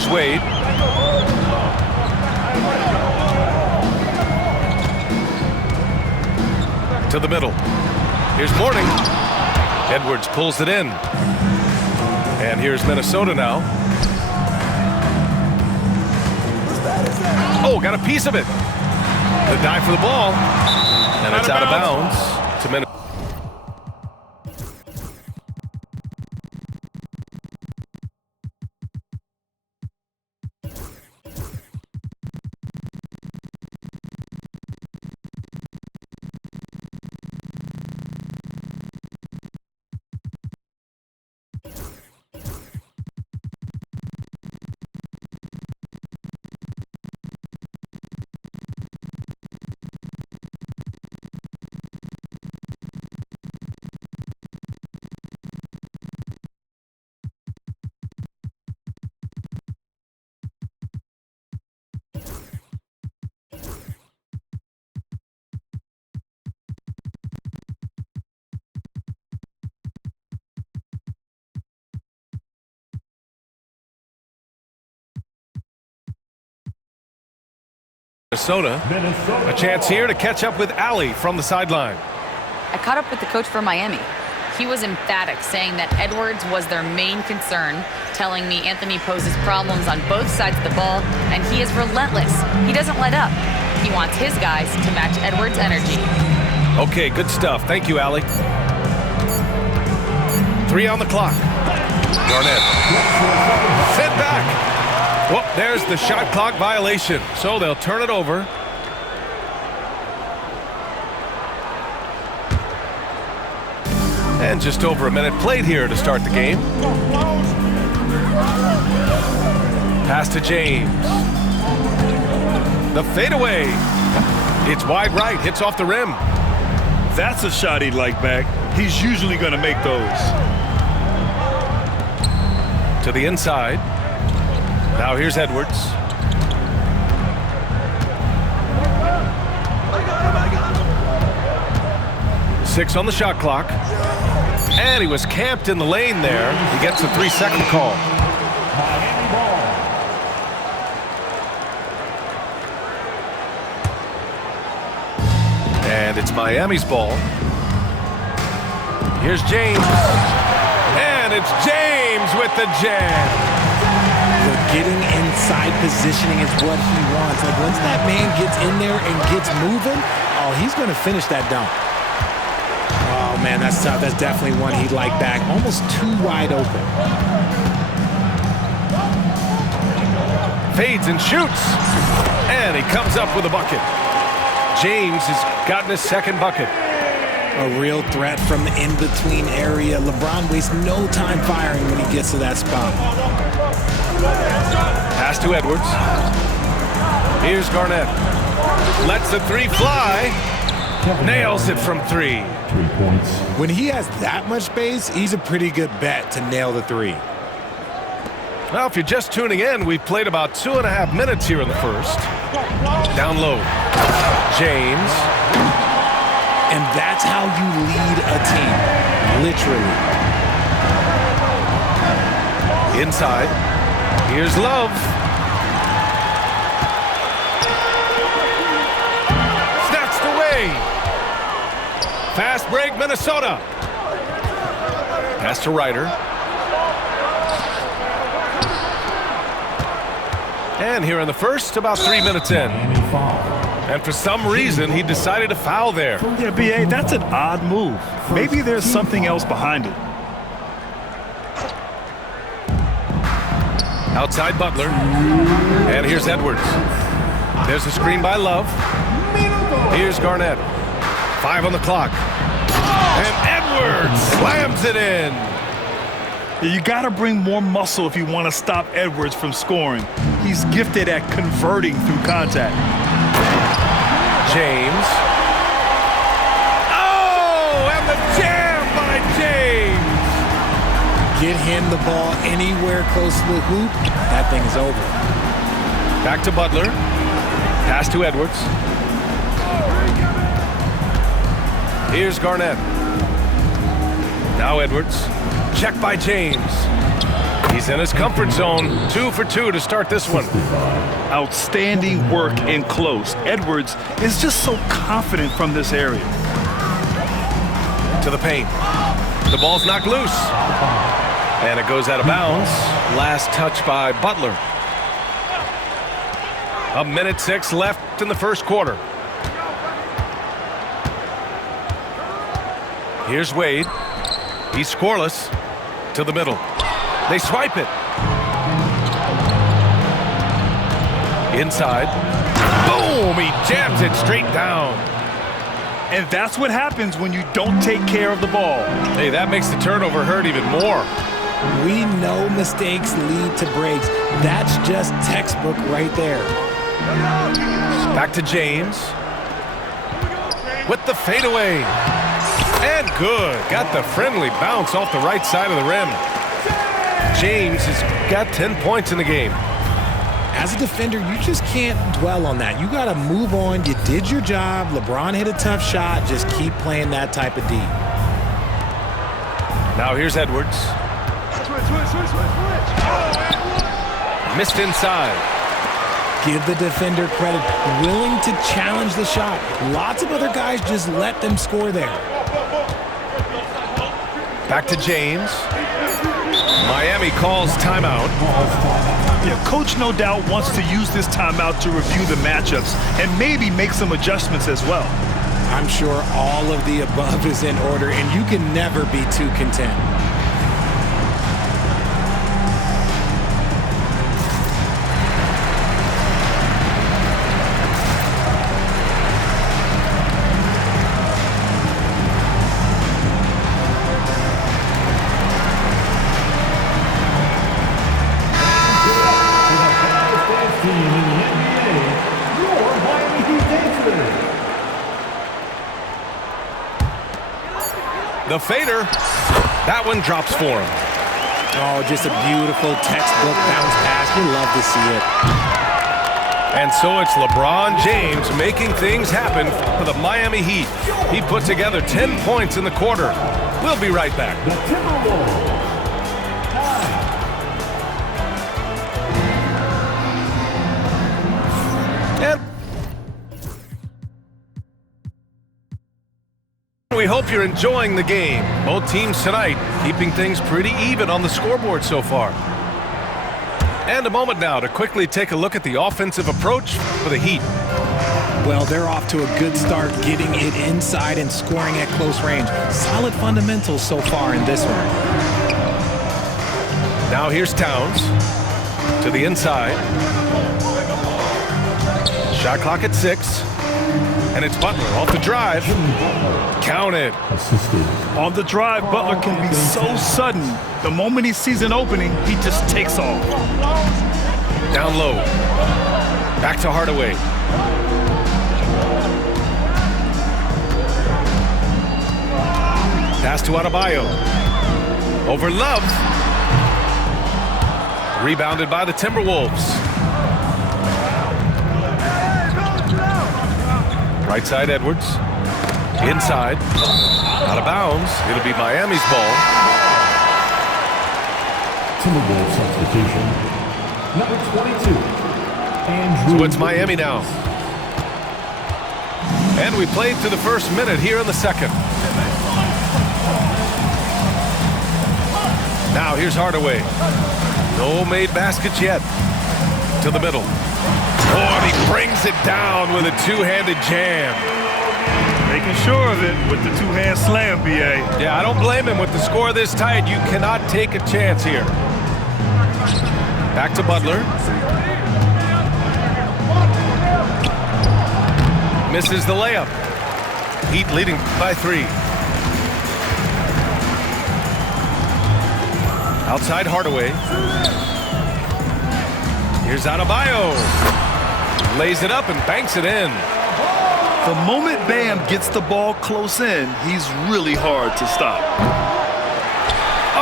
Here's Wade. To the middle. Here's Mourning. Edwards pulls it in. And here's Minnesota now. Oh, got a piece of it. The dive for the ball. And it's out of bounds to Minnesota. A chance here to catch up with Allie from the sideline. I caught up with the coach for Miami. He was emphatic, saying that Edwards was their main concern, telling me Anthony poses problems on both sides of the ball, and he is relentless. He doesn't let up. He wants his guys to match Edwards' energy. Okay, good stuff. Thank you, Allie. 3 on the clock. Garnett. Sent back. Well, there's the shot clock violation, so they'll turn it over. And just over a minute played here to start the game. Pass to James. The fadeaway. It's wide right, hits off the rim. That's a shot he'd like back. He's usually going to make those. To the inside. Now here's Edwards. Six on the shot clock. And he was camped in the lane there. He gets a 3-second call. And it's Miami's ball. Here's James. And it's James with the jam. Getting inside positioning is what he wants. Like, once that man gets in there and gets moving, oh, he's going to finish that dunk. Oh, man, that's tough. That's definitely one he'd like back. Almost too wide open. Fades and shoots. And he comes up with a bucket. James has gotten his second bucket. A real threat from the in-between area. LeBron wastes no time firing when he gets to that spot. Pass to Edwards. Here's Garnett. Lets the three fly. Nails it from 3. 3 points. When he has that much space, he's a pretty good bet to nail the 3. Well, if you're just tuning in, we've played about 2.5 minutes here in the first. Down low. James. And that's how you lead a team. Literally. Inside. Here's Love. Snatched away. Fast break, Minnesota. Pass to Ryder. And here in the first, about 3 minutes in. And for some reason, he decided to foul there. Yeah, B.A., that's an odd move. Maybe there's something else behind it. Outside Butler. And here's Edwards. There's a screen by Love. Here's Garnett. 5 on the clock. And Edwards slams it in. You got to bring more muscle if you want to stop Edwards from scoring. He's gifted at converting through contact. James. Oh, and the jam by James. Get him the ball anywhere close to the hoop, that thing is over. Back to Butler. Pass to Edwards. Here's Garnett. Now Edwards. Check by James. He's in his comfort zone. 2 for 2 to start this one. Outstanding work in close. Edwards is just so confident from this area. To the paint. The ball's knocked loose. And it goes out of bounds. Last touch by Butler. 1:06 left in the first quarter. Here's Wade. He's scoreless. To the middle. They swipe it. Inside. Boom! He jams it straight down. And that's what happens when you don't take care of the ball. Hey, that makes the turnover hurt even more. We know mistakes lead to breaks. That's just textbook right there. Back to James. With the fadeaway. And good. Got the friendly bounce off the right side of the rim. James has got 10 points in the game. As a defender, you just can't dwell on that. You got to move on. You did your job. LeBron hit a tough shot. Just keep playing that type of D. Now here's Edwards. Missed inside. Give the defender credit. Willing to challenge the shot. Lots of other guys just let them score there. Back to James. Miami calls timeout. Yeah, coach no doubt wants to use this timeout to review the matchups and maybe make some adjustments as well. I'm sure all of the above is in order, and you can never be too content. The fader. That one drops for him. Oh, just a beautiful textbook bounce pass. You love to see it. And so it's LeBron James making things happen for the Miami Heat. He put together 10 points in the quarter. We'll be right back. And we hope you're enjoying the game. Both teams tonight keeping things pretty even on the scoreboard so far. And a moment now to quickly take a look at the offensive approach for the Heat. Well, they're off to a good start getting it inside and scoring at close range. Solid fundamentals so far in this one. Now here's Towns to the inside. Shot clock at 6. And it's Butler off the drive. Counted. On the drive, Butler can be so sudden. The moment he sees an opening, he just takes off. Down low. Back to Hardaway. Pass to Adebayo. Over Love. Rebounded by the Timberwolves. Right side, Edwards. Inside. Out of bounds. It'll be Miami's ball. Timberwolves substitution. Number 22. Andrew. So it's Miami now. And we played through the first minute here in the second. Now here's Hardaway. No made baskets yet. To the middle. Oh, and he brings it down with a two-handed jam. Making sure of it with the two-hand slam, B.A. Yeah, I don't blame him with the score this tight. You cannot take a chance here. Back to Butler. Misses the layup. Heat leading by 3. Outside Hardaway. Here's Adebayo. Lays it up and banks it in. The moment Bam gets the ball close in, he's really hard to stop.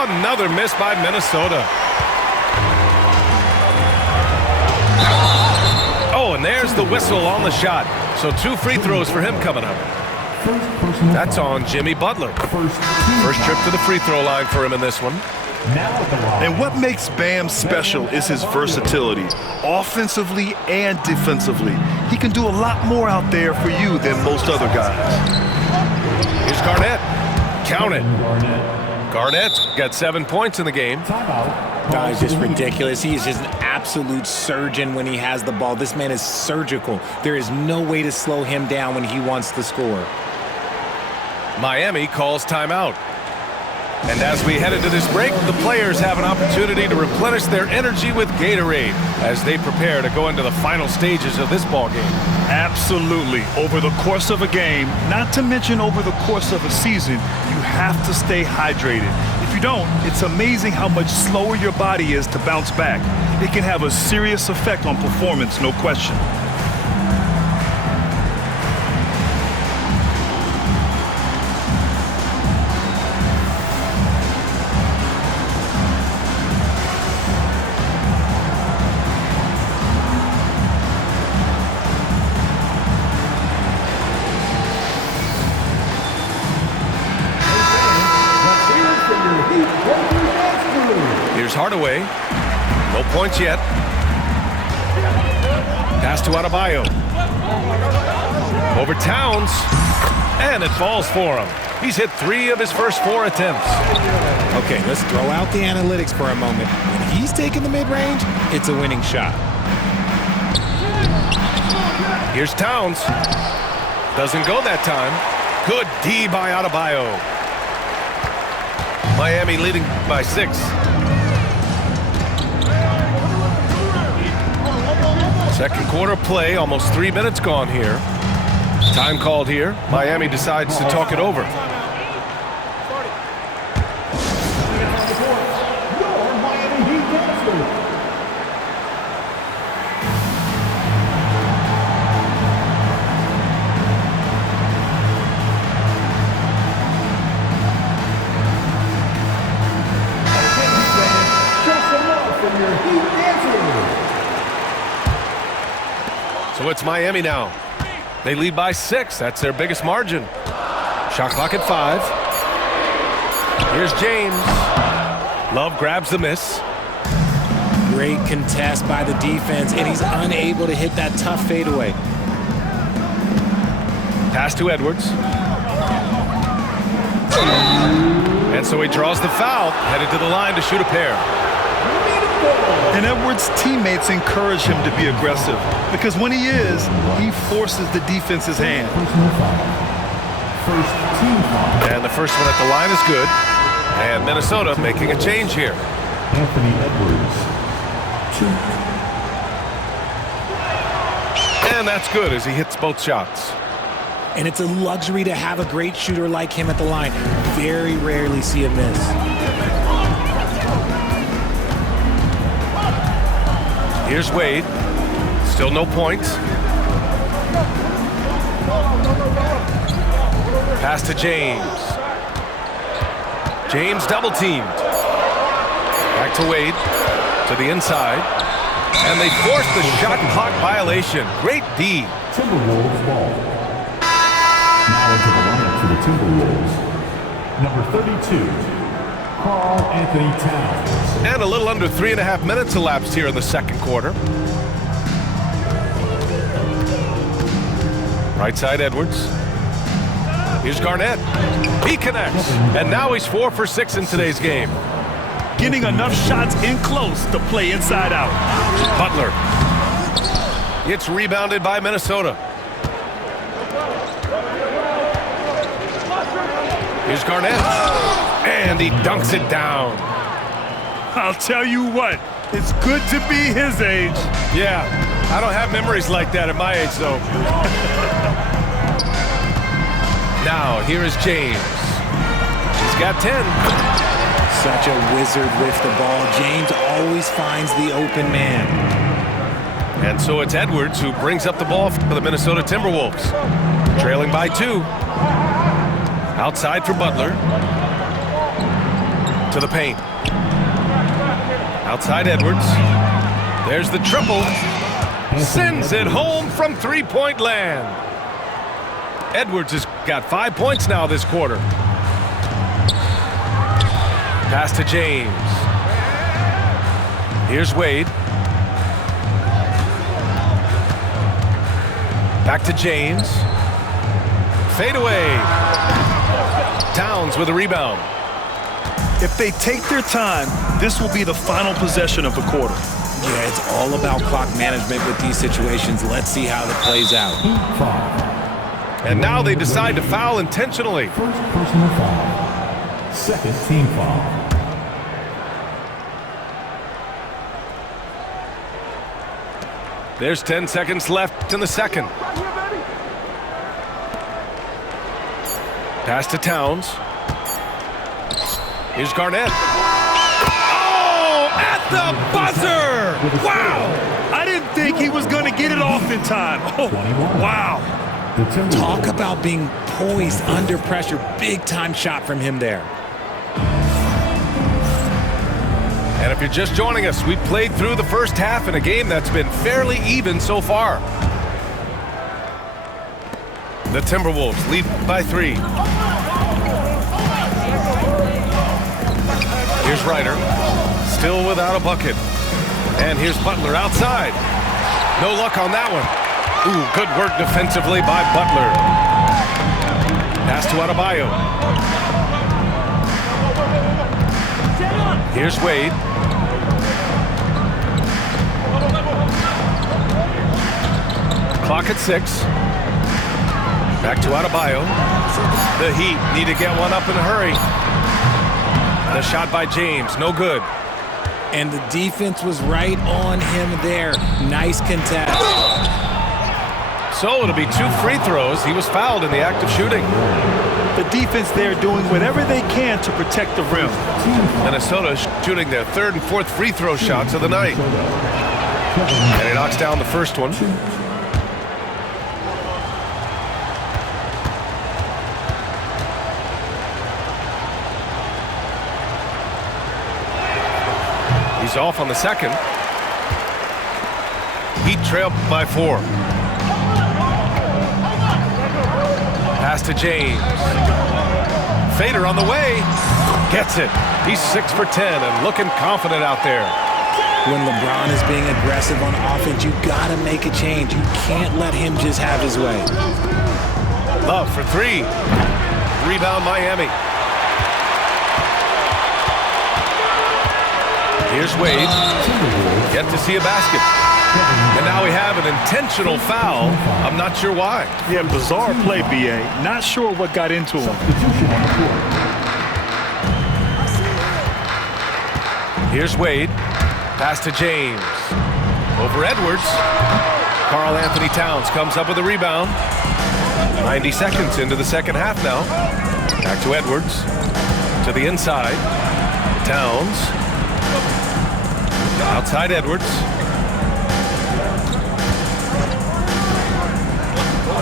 Another miss by Minnesota. Oh, and there's the whistle on the shot. So 2 free throws for him coming up. That's on Jimmy Butler. First trip to the free throw line for him in this one. Now at the line. And what makes Bam special is his versatility, offensively and defensively. He can do a lot more out there for you than most other guys. Here's Garnett. Count it. Garnett. Garnett's got 7 points in the game. Timeout. Guy's just ridiculous. He is just an absolute surgeon when he has the ball. This man is surgical. There is no way to slow him down when he wants to score. Miami calls timeout. And as we head into this break, the players have an opportunity to replenish their energy with Gatorade as they prepare to go into the final stages of this ball game. Absolutely. Over the course of a game, not to mention over the course of a season, you have to stay hydrated. If you don't, it's amazing how much slower your body is to bounce back. It can have a serious effect on performance, no question. Here's Hardaway. No points yet. Pass to Adebayo. Over Towns. And it falls for him. He's hit 3 of his first 4 attempts. Okay, let's throw out the analytics for a moment. When he's taking the mid-range, it's a winning shot. Here's Towns. Doesn't go that time. Good D by Adebayo. Miami leading by 6. Second quarter play, almost 3 minutes gone here. Time called here. Miami decides to talk it over. So it's Miami now. They lead by 6. That's their biggest margin. Shot clock at 5. Here's James. Love grabs the miss. Great contest by the defense, and he's unable to hit that tough fadeaway. Pass to Edwards. And so he draws the foul, headed to the line to shoot a pair. And Edwards' teammates encourage him to be aggressive because when he is, he forces the defense's hand. Personal foul. First team foul. And the first one at the line is good. And Minnesota making a change here. Anthony Edwards. 2. And that's good as he hits both shots. And it's a luxury to have a great shooter like him at the line. Very rarely see a miss. Here's Wade. Still no points. Pass to James. James double teamed. Back to Wade. To the inside. And they force the shot clock violation. Great D. Timberwolves ball. Now into the lineup for the Timberwolves. Number 32, Karl Anthony Towns. And a little under 3.5 minutes elapsed here in the second quarter. Right side Edwards. Here's Garnett. He connects. And now he's 4 for 6 in today's game. Getting enough shots in close to play inside out. Butler. It's rebounded by Minnesota. Here's Garnett. And he dunks it down. I'll tell you what, it's good to be his age. Yeah, I don't have memories like that at my age, though. Now, here is James. He's got 10. Such a wizard with the ball. James always finds the open man. And so it's Edwards who brings up the ball for the Minnesota Timberwolves. Trailing by 2. Outside for Butler. To the paint. Outside Edwards. There's the triple. Sends it home from three-point land. Edwards has got 5 points now this quarter. Pass to James. Here's Wade. Back to James. Fade away. Towns with a rebound. If they take their time, this will be the final possession of the quarter. Yeah, it's all about clock management with these situations. Let's see how it plays out. And now they decide to foul intentionally. First personal foul. Second team foul. There's 10 seconds left in the second. Pass to Towns. Here's Garnett. Oh, at the buzzer! Wow! I didn't think he was going to get it off in time. Oh, wow. Talk about being poised under pressure. Big time shot from him there. And if you're just joining us, we've played through the first half in a game that's been fairly even so far. The Timberwolves lead by 3. Here's Ryder, still without a bucket. And here's Butler outside. No luck on that one. Ooh, good work defensively by Butler. Pass to Adebayo. Here's Wade. Clock at 6. Back to Adebayo. The Heat need to get one up in a hurry. The shot by James, no good. And the defense was right on him there. Nice contest. So it'll be 2 free throws. He was fouled in the act of shooting. The defense there doing whatever they can to protect the rim. Minnesota shooting their 3rd and 4th free throw shots of the night. And he knocks down the first one. He's off on the second. Heat trail by 4. Pass to James. Fader on the way. Gets it. He's 6 for 10 and looking confident out there. When LeBron is being aggressive on offense, you got to make a change. You can't let him just have his way. Love for 3. Rebound Miami. Here's Wade. Yet to see a basket. And now we have an intentional foul. I'm not sure why. Yeah, bizarre play, B.A. Not sure what got into him. Here's Wade. Pass to James. Over Edwards. Karl Anthony Towns comes up with a rebound. 90 seconds into the second half now. Back to Edwards. To the inside. Towns. Outside Edwards.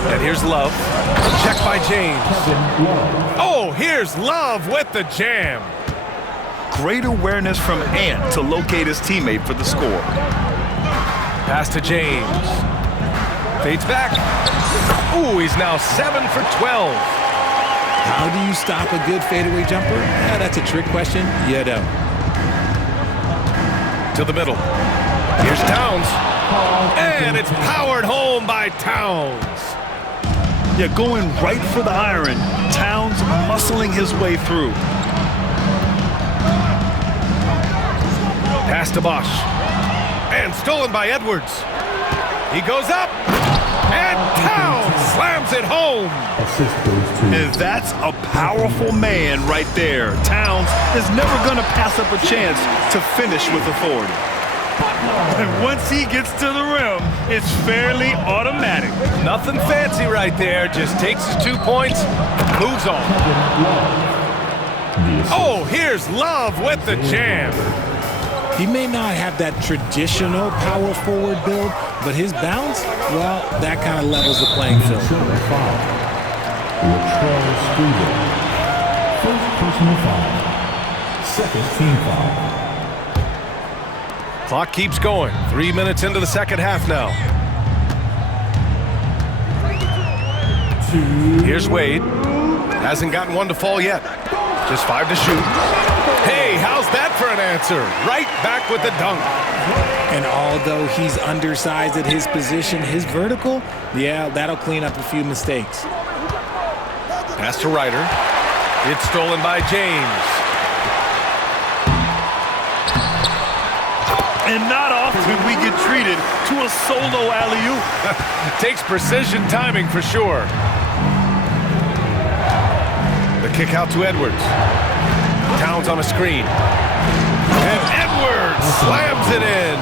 And here's Love. Check by James. Oh, here's Love with the jam. Great awareness from Ant to locate his teammate for the score. Pass to James. Fades back. Ooh, he's now 7 for 12. How do you stop a good fadeaway jumper? Yeah, that's a trick question. You don't. To the middle. Here's Towns. And it's powered home by Towns. Yeah, going right for the iron. Towns muscling his way through. Pass to Bosch. And stolen by Edwards. He goes up. And Towns slams it home. And that's a powerful man right there. Towns is never going to pass up a chance to finish with authority. And once he gets to the rim, it's fairly automatic. Nothing fancy right there. Just takes his 2 points, moves on. Oh, here's Love with the jam. He may not have that traditional power forward build, but his bounce, well, that kind of levels the playing field. Latrell Sprewell. First personal foul. Second team foul. Clock keeps going. 3 minutes into the second half now. Here's Wade. Hasn't gotten one to fall yet. Just 5 to shoot. Hey, how's that for a an answer. Right back with the dunk. And although he's undersized at his position, his vertical, yeah, that'll clean up a few mistakes. Pass to Ryder. It's stolen by James. And not often we get treated to a solo alley-oop. Takes precision timing for sure. The kick out to Edwards. Towns on a screen. And Edwards slams it in.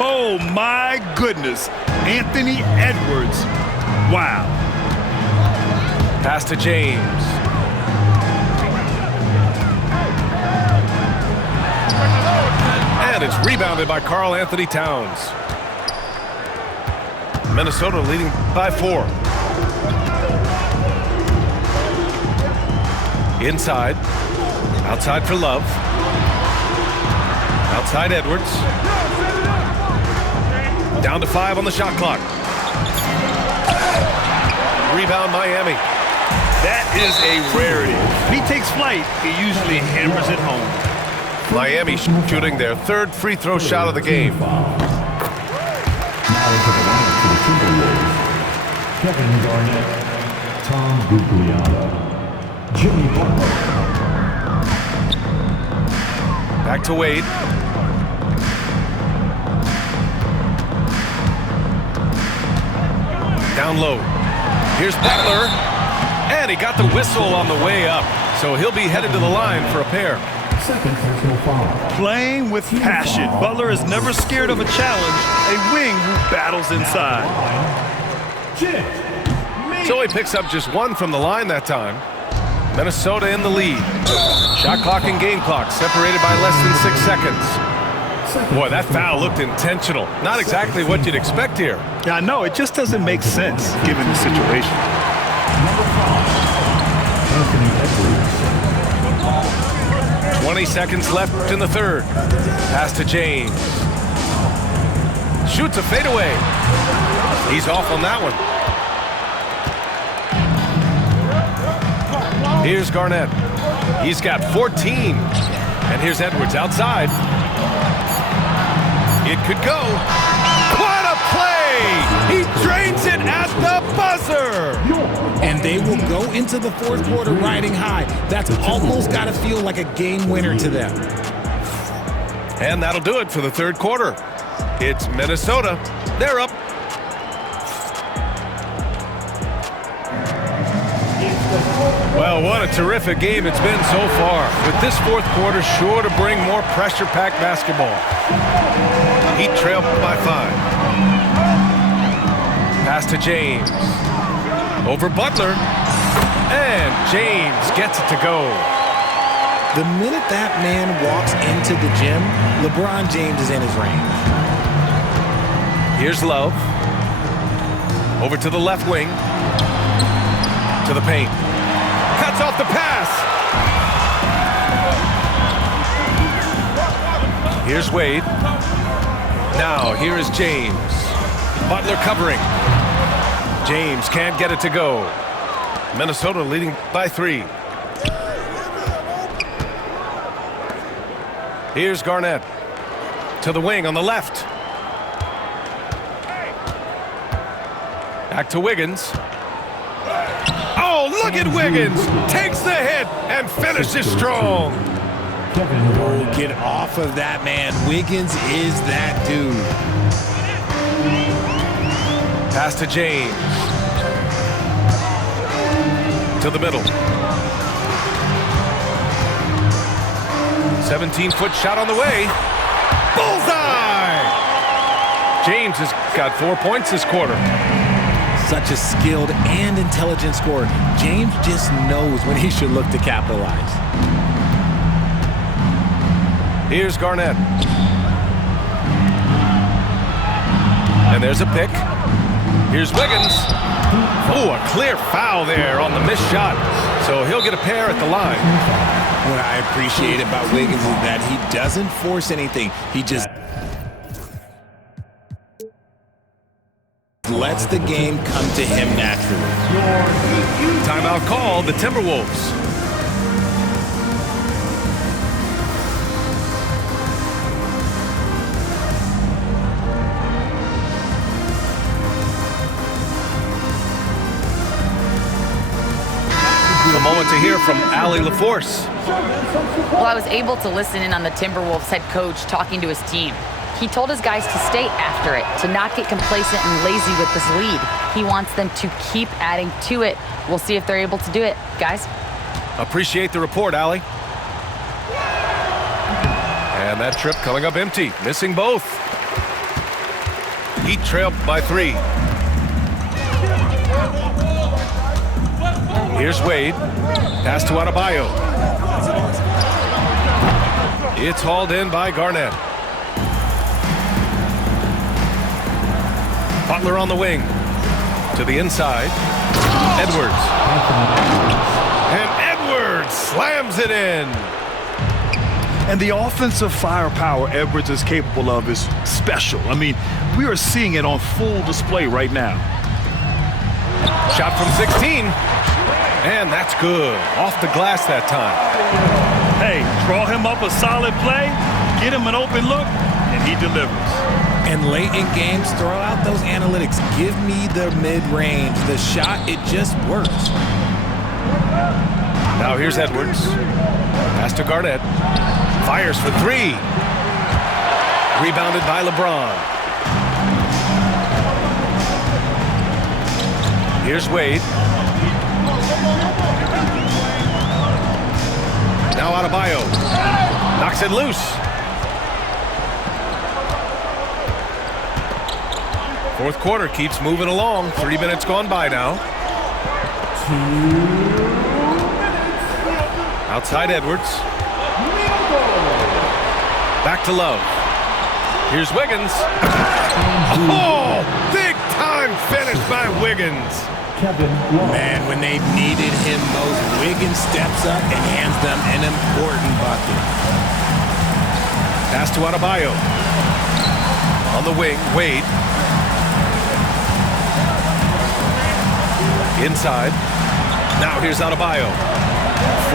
Oh, my goodness. Anthony Edwards. Wow. Pass to James. And it's rebounded by Karl Anthony Towns. Minnesota leading by 4. Inside. Outside for Love. Outside Edwards. Down to 5 on the shot clock. Rebound Miami. That is a rarity. When he takes flight, he usually hammers it home. Miami shooting their 3rd free throw shot of the game. Now into the lineup for the Timberwolves. Kevin Garnett, Tom Gugliotta, Jimmy Butler. Back to Wade. Down low. Here's Butler. And he got the whistle on the way up. So he'll be headed to the line for a pair. Second personal foul. Playing with passion. Butler is never scared of a challenge. A wing who battles inside. So he picks up just 1 from the line that time. Minnesota in the lead. Shot clock and game clock separated by less than 6 seconds. Boy, that foul looked intentional. Not exactly what you'd expect here. Yeah, I know. It just doesn't make sense given the situation. Number 5, Anthony Edwards. 20 seconds left in the 3rd. Pass to James. Shoots a fadeaway. He's off on that one. Here's Garnett. He's got 14. And here's Edwards outside. It could go. What a play! He drains it at the buzzer! And they will go into the 4th quarter riding high. That's almost got to feel like a game winner to them. And that'll do it for the 3rd quarter. It's Minnesota. They're up. Well, what a terrific game it's been so far. With this 4th quarter sure to bring more pressure-packed basketball. Heat trail by 5. Pass to James. Over Butler. And James gets it to go. The minute that man walks into the gym, LeBron James is in his range. Here's Love. Over to the left wing. To the paint. Cuts off the pass. Here's Wade. Now, here is James. Butler covering. James can't get it to go. Minnesota leading by 3. Here's Garnett. To the wing on the left. Back to Wiggins. Oh, look at Wiggins! Takes the hit and finishes strong. Oh, get off of that man. Wiggins is that dude. Pass to James. To the middle. 17-foot shot on the way. Bullseye! James has got 4 points this quarter. Such a skilled and intelligent scorer. James just knows when he should look to capitalize. Here's Garnett. And there's a pick. Here's Wiggins. Oh, a clear foul there on the missed shot. So he'll get a pair at the line. What I appreciate about Wiggins is that he doesn't force anything. He just lets the game come to him naturally. Timeout called, the Timberwolves. hear from Allie LaForce. Well, I was able to listen in on the Timberwolves head coach talking to his team. He told his guys to stay after it, to not get complacent and lazy with this lead. He wants them to keep adding to it. We'll see if they're able to do it, guys. Appreciate the report, Allie. And that trip coming up empty, missing both. Heat trailed by 3. Here's Wade. Pass to Adebayo. It's hauled in by Garnett. Butler on the wing. To the inside. Edwards. And Edwards slams it in. And the offensive firepower Edwards is capable of is special. I mean, we are seeing it on full display right now. Shot from 16. And that's good. Off the glass that time. Hey, draw him up a solid play, get him an open look, and he delivers. And late in games, throw out those analytics. Give me the mid-range. The shot, it just works. Now here's Edwards. Pass to Garnett. Fires for 3. Rebounded by LeBron. Here's Wade. Now Adebayo. Knocks it loose. Fourth quarter keeps moving along. 3 minutes gone by now. Outside Edwards. Back to Love. Here's Wiggins. Oh, big time finish by Wiggins. Man, when they needed him most, Wiggins steps up and hands them an important bucket. Pass to Adebayo. On the wing, Wade. Inside. Now here's Adebayo.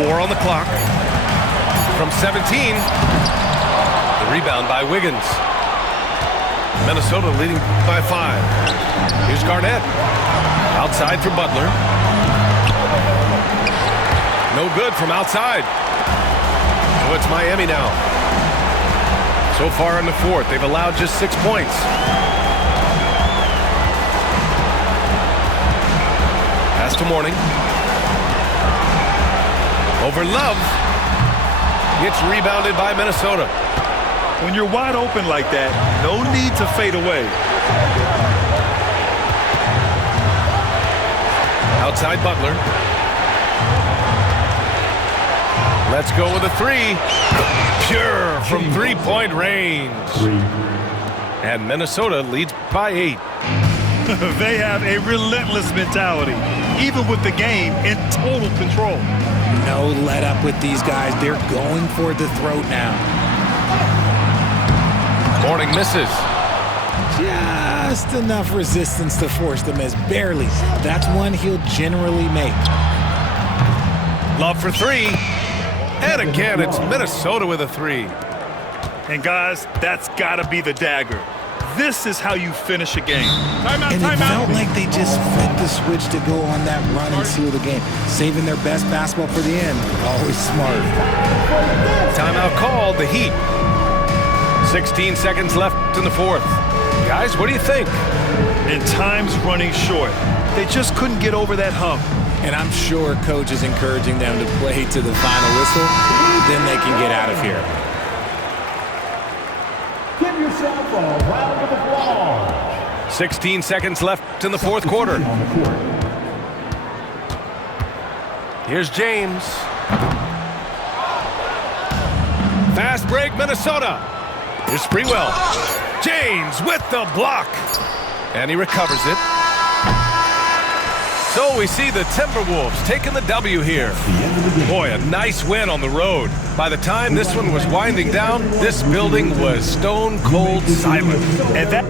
4 on the clock. From 17. The rebound by Wiggins. Minnesota leading by 5. Here's Garnett. Outside for Butler. No good from outside. So it's Miami now. So far in the fourth, they've allowed just 6 points. Pass to Mourning. Over Love. It's rebounded by Minnesota. When you're wide open like that, no need to fade away. Outside Butler. Let's go with a 3. Pure from 3-point range. And Minnesota leads by 8. They have a relentless mentality, even with the game in total control. No let up with these guys. They're going for the throat now. Mourning misses. Just enough resistance to force the miss. Barely. That's one he'll generally make. Love for 3. And again, it's Minnesota with a 3. And guys, that's got to be the dagger. This is how you finish a game. And it felt like they just flipped the switch to go on that run and seal the game. Saving their best basketball for the end. Always smart. Timeout called, the Heat. 16 seconds left in the fourth. Guys, what do you think? And time's running short. They just couldn't get over that hump. And I'm sure coach is encouraging them to play to the final whistle. Then they can get out of here. Give yourself a round of applause. 16 seconds left in the fourth quarter. Here's James. Fast break, Minnesota. Here's Sprewell. James with the block. And he recovers it. So we see the Timberwolves taking the W here. Boy, a nice win on the road. By the time this one was winding down, this building was stone cold silent. And that